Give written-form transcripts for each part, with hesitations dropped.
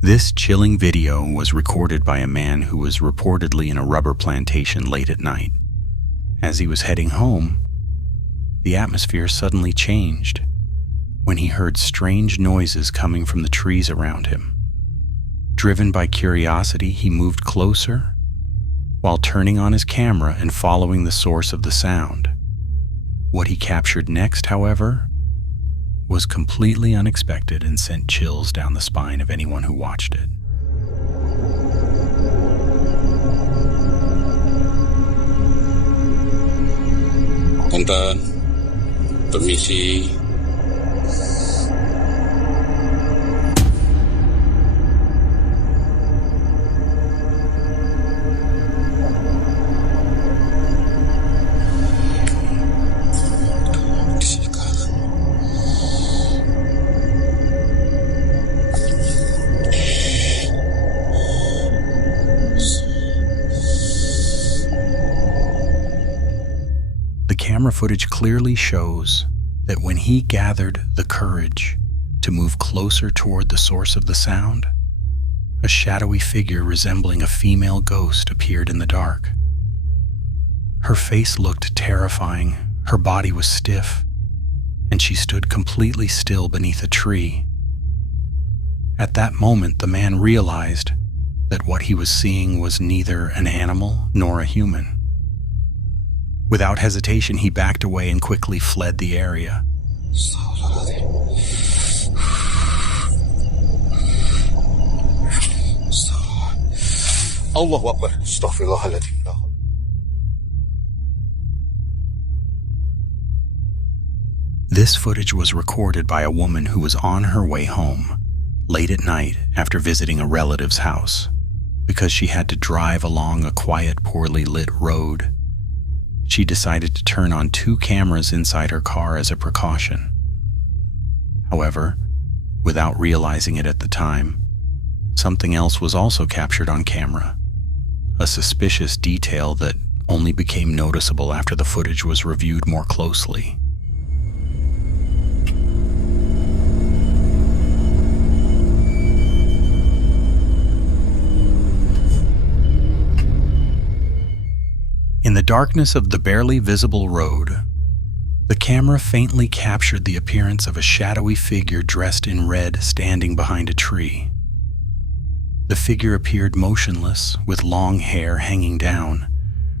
This chilling video was recorded by a man who was reportedly in a rubber plantation late at night. As he was heading home, the atmosphere suddenly changed when he heard strange noises coming from the trees around him. Driven by curiosity, he moved closer while turning on his camera and following the source of the sound. What he captured next, however, was completely unexpected and sent chills down the spine of anyone who watched it. Punta, permisi. The camera footage clearly shows that when he gathered the courage to move closer toward the source of the sound, a shadowy figure resembling a female ghost appeared in the dark. Her face looked terrifying, her body was stiff, and she stood completely still beneath a tree. At that moment, the man realized that what he was seeing was neither an animal nor a human. Without hesitation, he backed away and quickly fled the area. Allahu Akbar. Astaghfirullahaladzim. This footage was recorded by a woman who was on her way home late at night after visiting a relative's house. Because she had to drive along a quiet, poorly lit road, she decided to turn on 2 cameras inside her car as a precaution. However, without realizing it at the time, something else was also captured on camera, a suspicious detail that only became noticeable after the footage was reviewed more closely. In the darkness of the barely visible road, the camera faintly captured the appearance of a shadowy figure dressed in red standing behind a tree. The figure appeared motionless, with long hair hanging down,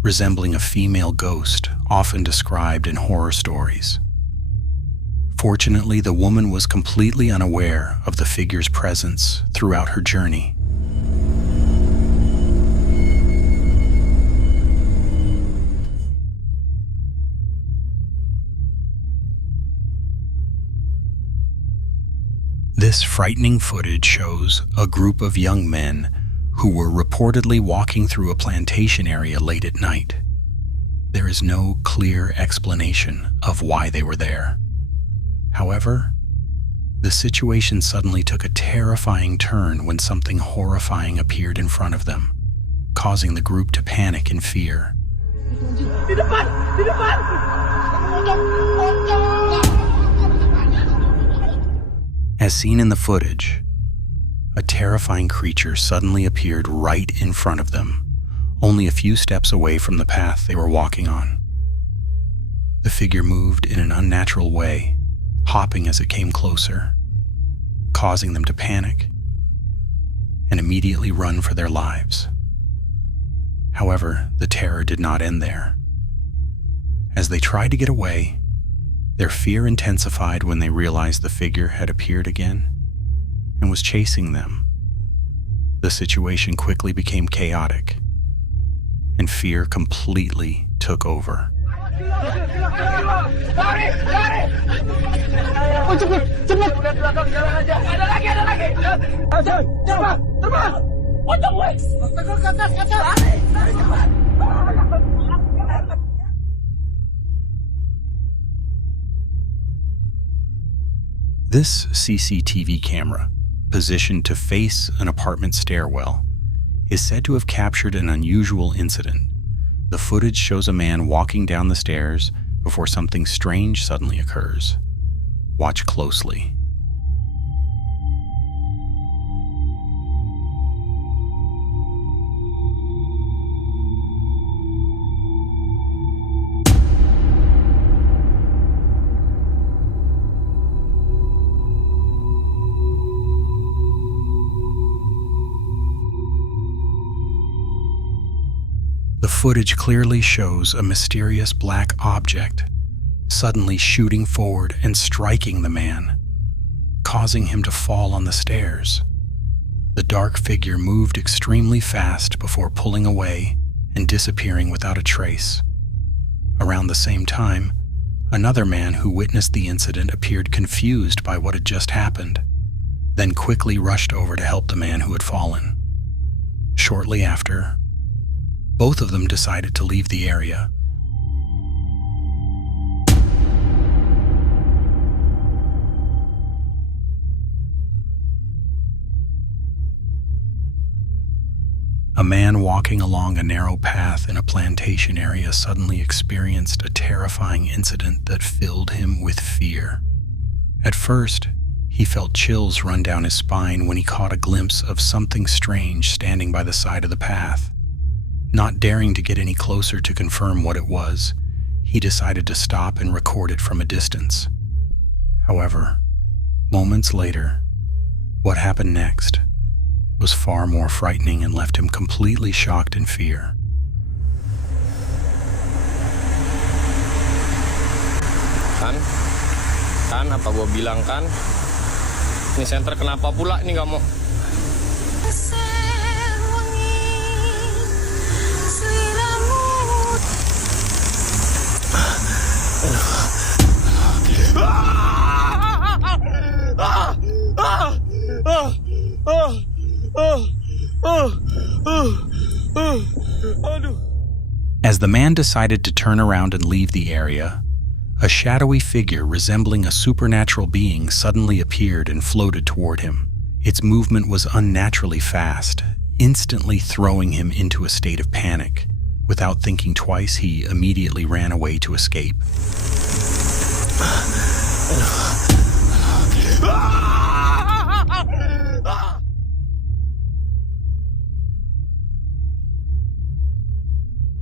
resembling a female ghost often described in horror stories. Fortunately, the woman was completely unaware of the figure's presence throughout her journey. This frightening footage shows a group of young men who were reportedly walking through a plantation area late at night. There is no clear explanation of why they were there. However, the situation suddenly took a terrifying turn when something horrifying appeared in front of them, causing the group to panic in fear. Di depan! Di depan! As seen in the footage, a terrifying creature suddenly appeared right in front of them, only a few steps away from the path they were walking on. The figure moved in an unnatural way, hopping as it came closer, causing them to panic and immediately run for their lives. However, the terror did not end there. As they tried to get away, their fear intensified when they realized the figure had appeared again and was chasing them. The situation quickly became chaotic, and fear completely took over. This CCTV camera, positioned to face an apartment stairwell, is said to have captured an unusual incident. The footage shows a man walking down the stairs before something strange suddenly occurs. Watch closely. footage clearly shows a mysterious black object suddenly shooting forward and striking the man, causing him to fall on the stairs. The dark figure moved extremely fast before pulling away and disappearing without a trace. Around the same time, another man who witnessed the incident appeared confused by what had just happened, then quickly rushed over to help the man who had fallen. Shortly after, both of them decided to leave the area. A man walking along a narrow path in a plantation area suddenly experienced a terrifying incident that filled him with fear. At first, he felt chills run down his spine when he caught a glimpse of something strange standing by the side of the path. Not daring to get any closer to confirm what it was, he decided to stop and record it from a distance. However, moments later, what happened next was far more frightening and left him completely shocked in fear. Kan, apa gue bilang kan? Ini senter kenapa pula nih kamu? As the man decided to turn around and leave the area, a shadowy figure resembling a supernatural being suddenly appeared and floated toward him. Its movement was unnaturally fast, instantly throwing him into a state of panic. Without thinking twice, he immediately ran away to escape.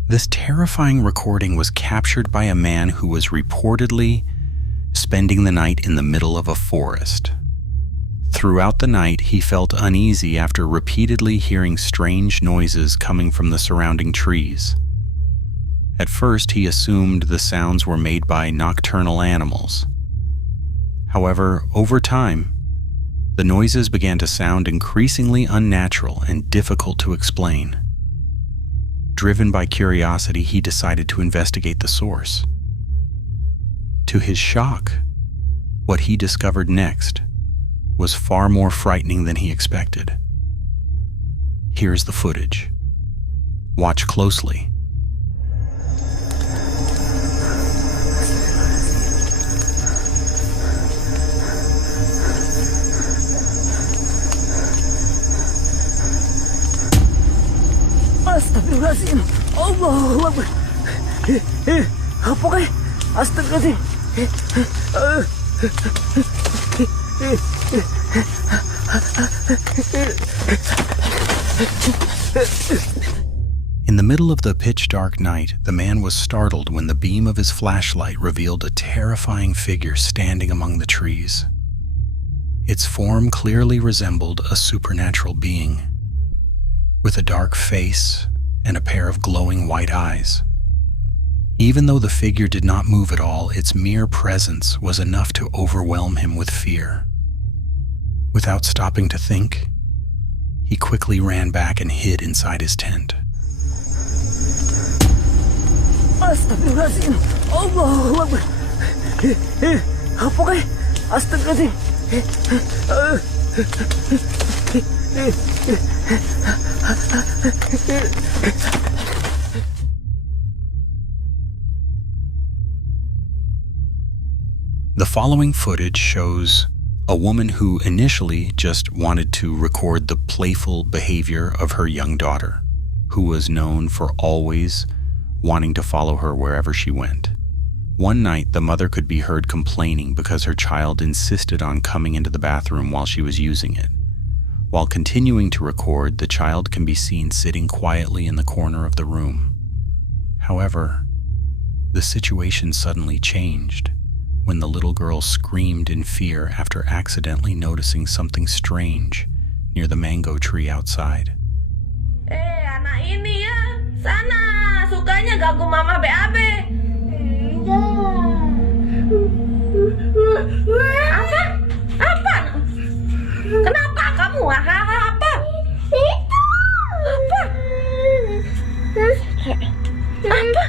This terrifying recording was captured by a man who was reportedly spending the night in the middle of a forest. Throughout the night, he felt uneasy after repeatedly hearing strange noises coming from the surrounding trees. At first, he assumed the sounds were made by nocturnal animals. However, over time, the noises began to sound increasingly unnatural and difficult to explain. Driven by curiosity, he decided to investigate the source. To his shock, what he discovered next was far more frightening than he expected. Here's the footage. Watch closely. Astagfirullahaladzim. Allahu Akbar. Apa kah? Astagfirullahaladzim. In the middle of the pitch-dark night, the man was startled when the beam of his flashlight revealed a terrifying figure standing among the trees. Its form clearly resembled a supernatural being, with a dark face and a pair of glowing white eyes. Even though the figure did not move at all, its mere presence was enough to overwhelm him with fear. Without stopping to think, he quickly ran back and hid inside his tent. Astagfirullahaladzim. Allahu Akbar. Apa kah? Astagfirullahaladzim. The following footage shows a woman who initially just wanted to record the playful behavior of her young daughter, who was known for always wanting to follow her wherever she went. One night, the mother could be heard complaining because her child insisted on coming into the bathroom while she was using it. While continuing to record, the child can be seen sitting quietly in the corner of the room. However, the situation suddenly changed when the little girl screamed in fear after accidentally noticing something strange near the mango tree outside. Anak ini ya, sana ganggu mama BAB. Apa? Apa? Kenapa kamu? Apa? Apa? Apa?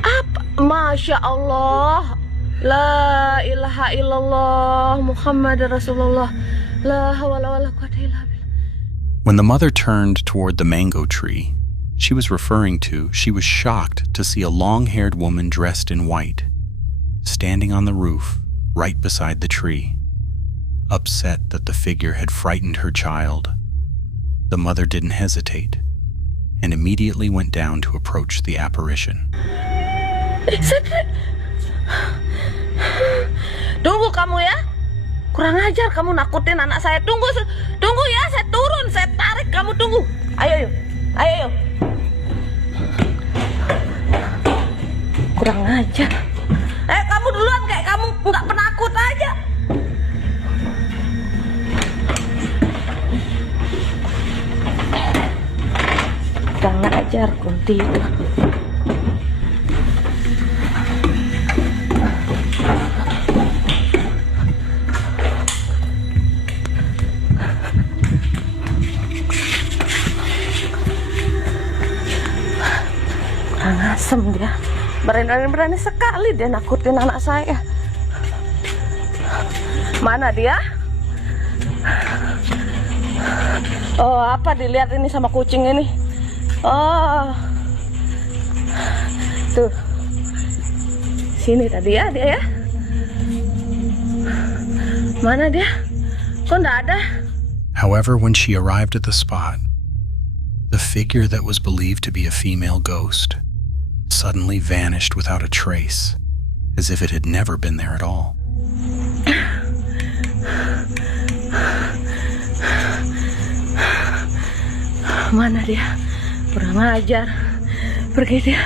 Apa? Masya Allah. La ilaha illallah Muhammad Rasulullah. La hawla wala quwwata illa billah. When the mother turned toward the mango tree she was referring to, she was shocked to see a long-haired woman dressed in white, standing on the roof right beside the tree. Upset that the figure had frightened her child, the mother didn't hesitate and immediately went down to approach the apparition. Tunggu kamu ya. Kurang ajar kamu nakutin anak saya. Tunggu ya, saya turun, saya tarik kamu tunggu. Ayo. Kurang ajar. Kamu duluan kayak kamu nggak penakut aja. Kurang ajar Kunti itu. Asem dia, berani sekali dia nakutin anak saya. Mana dia? Oh, apa dilihat ini sama kucing ini? Oh, tuh, sini tadi ya dia ya. Mana dia? Kok nggak ada? However, when she arrived at the spot, the figure that was believed to be a female ghost suddenly vanished without a trace, as if it had never been there at all. Mana dia? Kurang ajar. Pergi dia.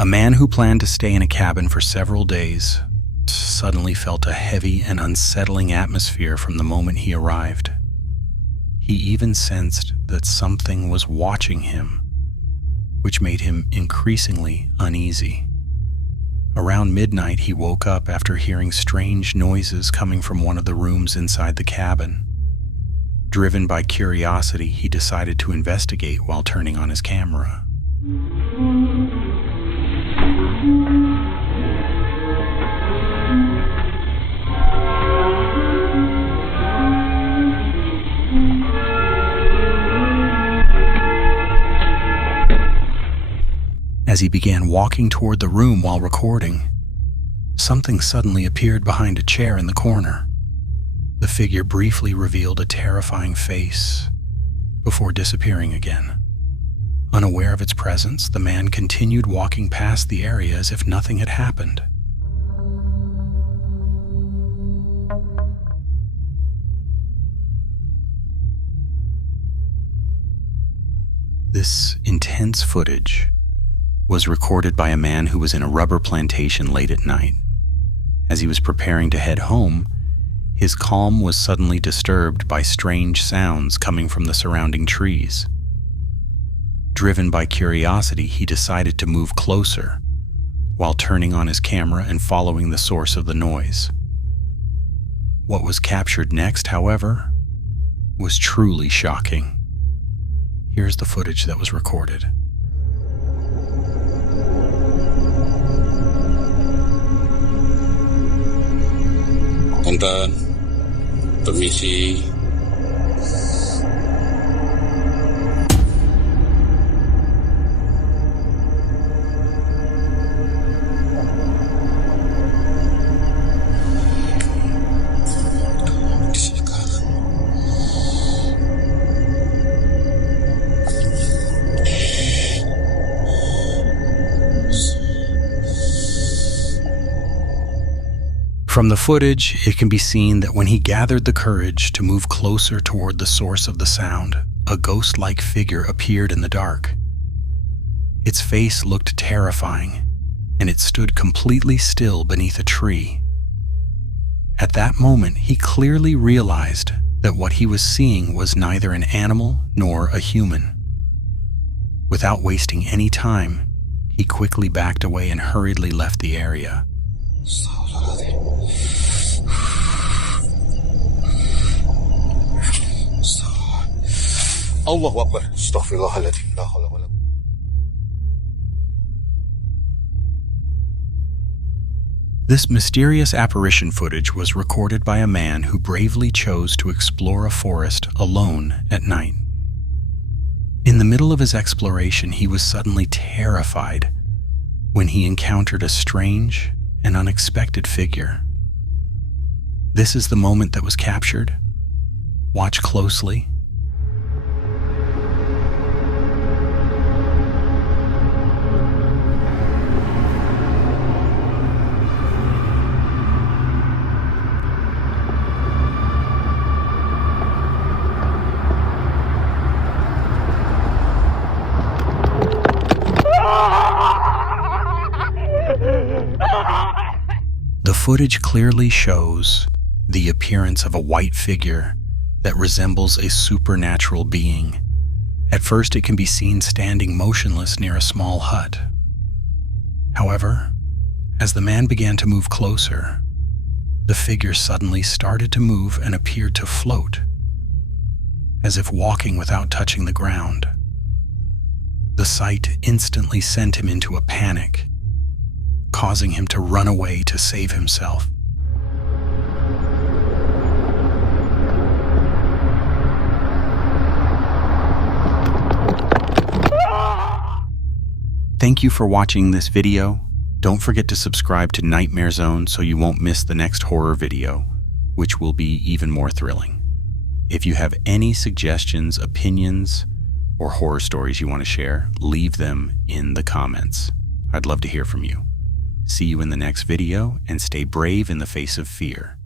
A man who planned to stay in a cabin for several days suddenly felt a heavy and unsettling atmosphere from the moment he arrived. He even sensed that something was watching him, which made him increasingly uneasy. Around midnight, he woke up after hearing strange noises coming from one of the rooms inside the cabin. Driven by curiosity, he decided to investigate while turning on his camera. As he began walking toward the room while recording, something suddenly appeared behind a chair in the corner. The figure briefly revealed a terrifying face before disappearing again. Unaware of its presence, the man continued walking past the area as if nothing had happened. This intense footage was recorded by a man who was in a rubber plantation late at night. As he was preparing to head home, his calm was suddenly disturbed by strange sounds coming from the surrounding trees. Driven by curiosity, he decided to move closer while turning on his camera and following the source of the noise. What was captured next, however, was truly shocking. Here's the footage that was recorded. Punten, permisi. From the footage, it can be seen that when he gathered the courage to move closer toward the source of the sound, a ghost-like figure appeared in the dark. Its face looked terrifying, and it stood completely still beneath a tree. At that moment, he clearly realized that what he was seeing was neither an animal nor a human. Without wasting any time, he quickly backed away and hurriedly left the area. Allahu Akbar. Astaghfirullahaladzim. La hawla wa la. This mysterious apparition footage was recorded by a man who bravely chose to explore a forest alone at night. In the middle of his exploration, he was suddenly terrified when he encountered a strange and unexpected figure. This is the moment that was captured. Watch closely. The footage clearly shows the appearance of a white figure that resembles a supernatural being. At first, it can be seen standing motionless near a small hut. However, as the man began to move closer, the figure suddenly started to move and appeared to float, as if walking without touching the ground. The sight instantly sent him into a panic, causing him to run away to save himself. Thank you for watching this video. Don't forget to subscribe to Nightmare Zone so you won't miss the next horror video, which will be even more thrilling. If you have any suggestions, opinions, or horror stories you want to share, leave them in the comments. I'd love to hear from you. See you in the next video, and stay brave in the face of fear.